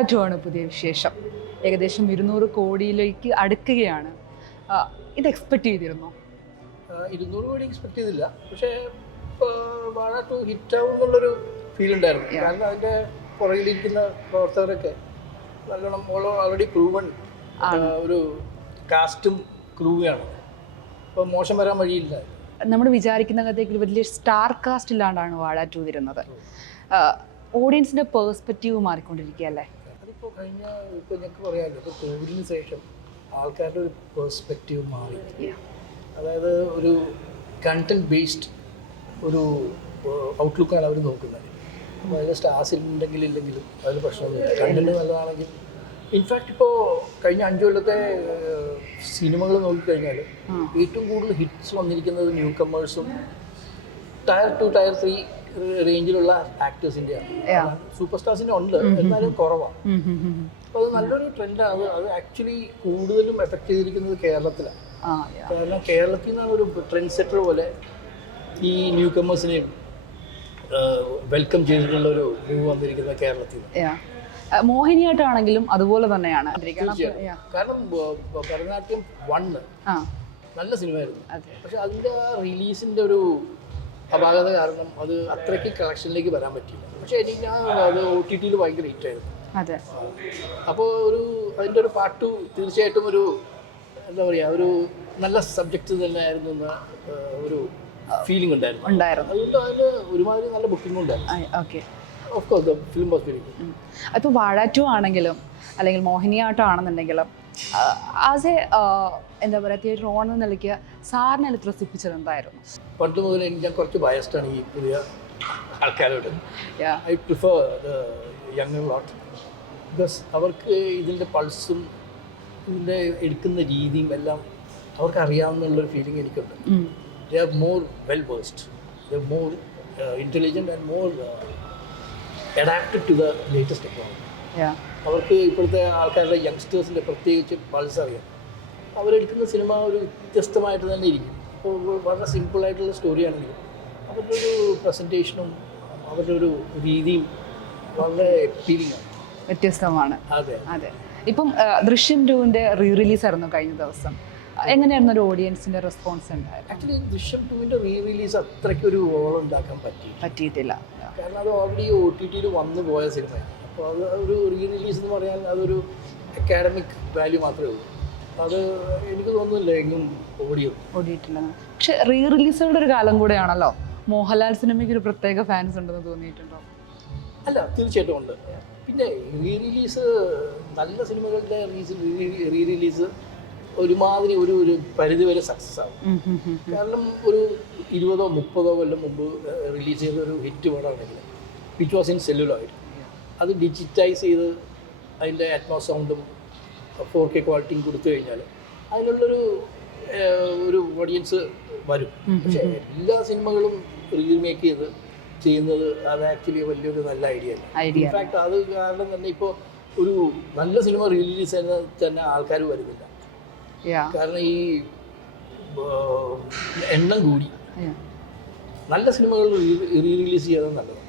വാഴ 2 ആണ് പുതിയ വിശേഷം. ഏകദേശം 200 കോടിയിലേക്ക് അടുക്കുകയാണ്. ഇത് എക്സ്പെക്ട് ചെയ്തിരുന്നോ? 200 കോടി എക്സ്പെക്ട് ചെയ്തില്ല. പക്ഷേ വാഴ 2 ഹിറ്റാവും എന്നുള്ളൊരു ഫീൽ ഉണ്ടായിരുന്നു. കാരണം അതിൻ്റെ പുറകിലിരിക്കുന്ന പ്രവർത്തകരൊക്കെ നല്ലോണം ഓൾറെഡി പ്രൂവൺ ഒരു കാസ്റ്റും ക്രൂവാണ്. അപ്പോൾ മോശം വരാൻ വഴിയില്ല. നമ്മൾ വിചാരിക്കുന്ന കഥയ്ക്ക് വലിയ സ്റ്റാർ കാസ്റ്റ് ഇല്ലാണ്ടാണ് വാഴ 2 വരുന്നത്. ഓഡിയൻസിൻ്റെ പേഴ്സ്പെക്റ്റീവ് മാറിക്കൊണ്ടിരിക്കുകയല്ലേ? അതിപ്പോൾ ഇപ്പോൾ ഞങ്ങൾക്ക് പറയാമല്ലോ, ഇപ്പോൾ കോവിഡിന് ശേഷം ആൾക്കാരുടെ ഒരു പേഴ്സ്പെക്റ്റീവ് മാറി. അതായത് ഒരു കണ്ടന്റ് ബേസ്ഡ് ഒരു ഔട്ട്ലുക്കാണ് അവർ നോക്കുന്നത്. അപ്പോൾ അതിൽ സ്റ്റാർസ് ഉണ്ടെങ്കിലും ഇല്ലെങ്കിലും അതിന് പ്രശ്നമൊന്നുമില്ല. കണ്ടന്റ് നല്ലതാണെങ്കിൽ ഇൻഫാക്റ്റ് ഇപ്പോൾ കഴിഞ്ഞ 5 കൊല്ലത്തെ സിനിമകൾ നോക്കിക്കഴിഞ്ഞാൽ ഏറ്റവും കൂടുതൽ ഹിറ്റ്സ് വന്നിരിക്കുന്നത് ന്യൂ കമേഴ്സും ടയർ 2 ടയർ 3 റേഞ്ചിലുള്ള ആക്ടേഴ്സിൻ്റെയാണ്. സൂപ്പർ സ്റ്റാർസിൻ്റെ ഉണ്ട്, എന്നാലും കുറവാണ്. അപ്പോൾ അത് നല്ലൊരു ട്രെൻഡാണ്. അത് ആക്ച്വലി കൂടുതലും എഫക്റ്റ് ചെയ്തിരിക്കുന്നത് കേരളത്തിലാണ്. കാരണം കേരളത്തിൽ നിന്നാണ് ഒരു ട്രെൻഡ് സെറ്റർ പോലെ ഈ ന്യൂ കമേഴ്സിനെയും വെൽക്കം ചെയ്തിട്ടുള്ള ഒരു മൂവ് വന്നിരിക്കുന്നത് കേരളത്തിൽ. മോഹിനിയാട്ടമാണെങ്കിലും അതുപോലെ തന്നെയാണ്. കാരണം ഭരതനാട്യം 1 നല്ല സിനിമയായിരുന്നു. പക്ഷെ അതിൻ്റെ ആ റിലീസിൻ്റെ ഒരു അപാകത കാരണം അത് അത്രയ്ക്ക് കളക്ഷനിലേക്ക് വരാൻ പറ്റിയില്ല. പക്ഷെ എനിക്ക് അത് OTT ഭയങ്കര ഹിറ്റായിരുന്നു. അപ്പോൾ അതിൻ്റെ ഒരു പാർട്ട് 2 തീർച്ചയായിട്ടും ഒരു എന്താ പറയുക, ഒരു നല്ല സബ്ജക്റ്റ് തന്നെ ആയിരുന്നു എന്ന ഒരു ഫീലിംഗ് ഉണ്ടായിരുന്നു. അതുകൊണ്ട് അതിന് ഒരുമാതിരി നല്ല ബുക്കിംഗ് ഉണ്ടായിരുന്നു. Of course film was very good. അപ്പോൾ വാഴ 2 ആണെങ്കിലും അല്ലെങ്കിൽ മോഹിനിയാട്ടം ആണെന്നുണ്ടെങ്കിലും ആസ് എ എന്താ പറയുക, തിയേറ്റർ ഓൺ എന്ന നിലയ്ക്ക് സാറിനെ ത്രസിപ്പിച്ചത് എന്തായിരുന്നു? പണ്ട് മുതൽ ഞാൻ കുറച്ച് ബയസ്ഡാണ് ഈ പുതിയ ആൾക്കാരോട്. I prefer the younger lot. Because അവർക്ക് ഇതിൻ്റെ പൾസും ഇതിൻ്റെ എടുക്കുന്ന രീതിയും എല്ലാം അവർക്ക് അറിയാവുന്നുള്ളൊരു ഫീലിംഗ് എനിക്കുണ്ട്. They are more well versed, they are more intelligent and more adapted to the latest technology. അവർക്ക് ഇപ്പോഴത്തെ ആൾക്കാരുടെ യങ്സ്റ്റേഴ്സിൻ്റെ പ്രത്യേകിച്ച് പൾസ് അറിയാം. അവരെടുക്കുന്ന സിനിമ ഒരു വ്യത്യസ്തമായിട്ട് തന്നെ ഇരിക്കും. ഇപ്പോൾ വളരെ സിമ്പിളായിട്ടുള്ള സ്റ്റോറിയാണെങ്കിലും അവരുടെ ഒരു പ്രസൻറ്റേഷനും അവരുടെ ഒരു രീതിയും വളരെ അപ്പീലിംഗ് ആണ്, വ്യത്യസ്തമാണ്. അതെ. ഇപ്പം ദൃശ്യം 2-ന്റെ റീ റിലീസ് ആയിരുന്നു കഴിഞ്ഞ ദിവസം. എങ്ങനെയായിരുന്നു ഒരു ഓഡിയൻസിന്റെ റെസ്പോൺസ് ഉണ്ടായത്? ആക്ച്വലി ദൃശ്യം 2-ന്റെ റീ റിലീസ് അത്രയ്ക്കൊരു ഓളം ഉണ്ടാക്കാൻ പറ്റിയിട്ടില്ല. കാരണം അത് ഓൾറെഡി OTT വന്നു പോയ സിനിമയാണ്. അപ്പോൾ അത് ഒരു റീ റിലീസ് എന്ന് പറയാൻ അതൊരു അക്കാഡമിക് വാല്യൂ മാത്രമേ ഉള്ളൂ. അത് എനിക്ക് തോന്നുന്നില്ല എങ്ങും ഓടിയിട്ടില്ല. പക്ഷെ റീ റിലീസുകളുടെ ഒരു കാലം കൂടെയാണല്ലോ. മോഹൻലാൽ സിനിമയ്ക്ക് ഒരു പ്രത്യേക ഫാൻസ് ഉണ്ടെന്ന് തോന്നിയിട്ടുണ്ടോ? അല്ല, തീർച്ചയായിട്ടും ഉണ്ട്. പിന്നെ റീ റിലീസ് നല്ല സിനിമകളുടെ റീ റിലീസ് ഒരുമാതിരി ഒരു പരിധി വരെ സക്സസ് ആവും. കാരണം ഒരു 20-30 കൊല്ലം മുമ്പ് റിലീസ് ചെയ്ത ഒരു ഹിറ്റ് പടമാണെങ്കിൽ വിച്ച് വാസ് ഇൻ സെല്ലുലോയിഡ്, അത് ഡിജിറ്റൈസ് ചെയ്ത് അതിൻ്റെ അറ്റ്മോസ് സൗണ്ടും 4K ക്വാളിറ്റിയും കൊടുത്തു കഴിഞ്ഞാൽ അതിനുള്ളൊരു ഓഡിയൻസ് വരും. പക്ഷേ എല്ലാ സിനിമകളും റീമേക്ക് ചെയ്യുന്നത് അത് ആക്ച്വലി വലിയൊരു നല്ല ഐഡിയ അല്ല. ഇൻഫാക്ട് അത് കാരണം തന്നെ ഇപ്പോൾ ഒരു നല്ല സിനിമ റിലീസ് ചെയ്യുന്ന തന്നെ ആൾക്കാർ വരുന്നില്ല. കാരണം ഈ എണ്ണം കൂടി. നല്ല സിനിമകൾ റീ റിലീസ് ചെയ്യാൻ നല്ലതാണ്.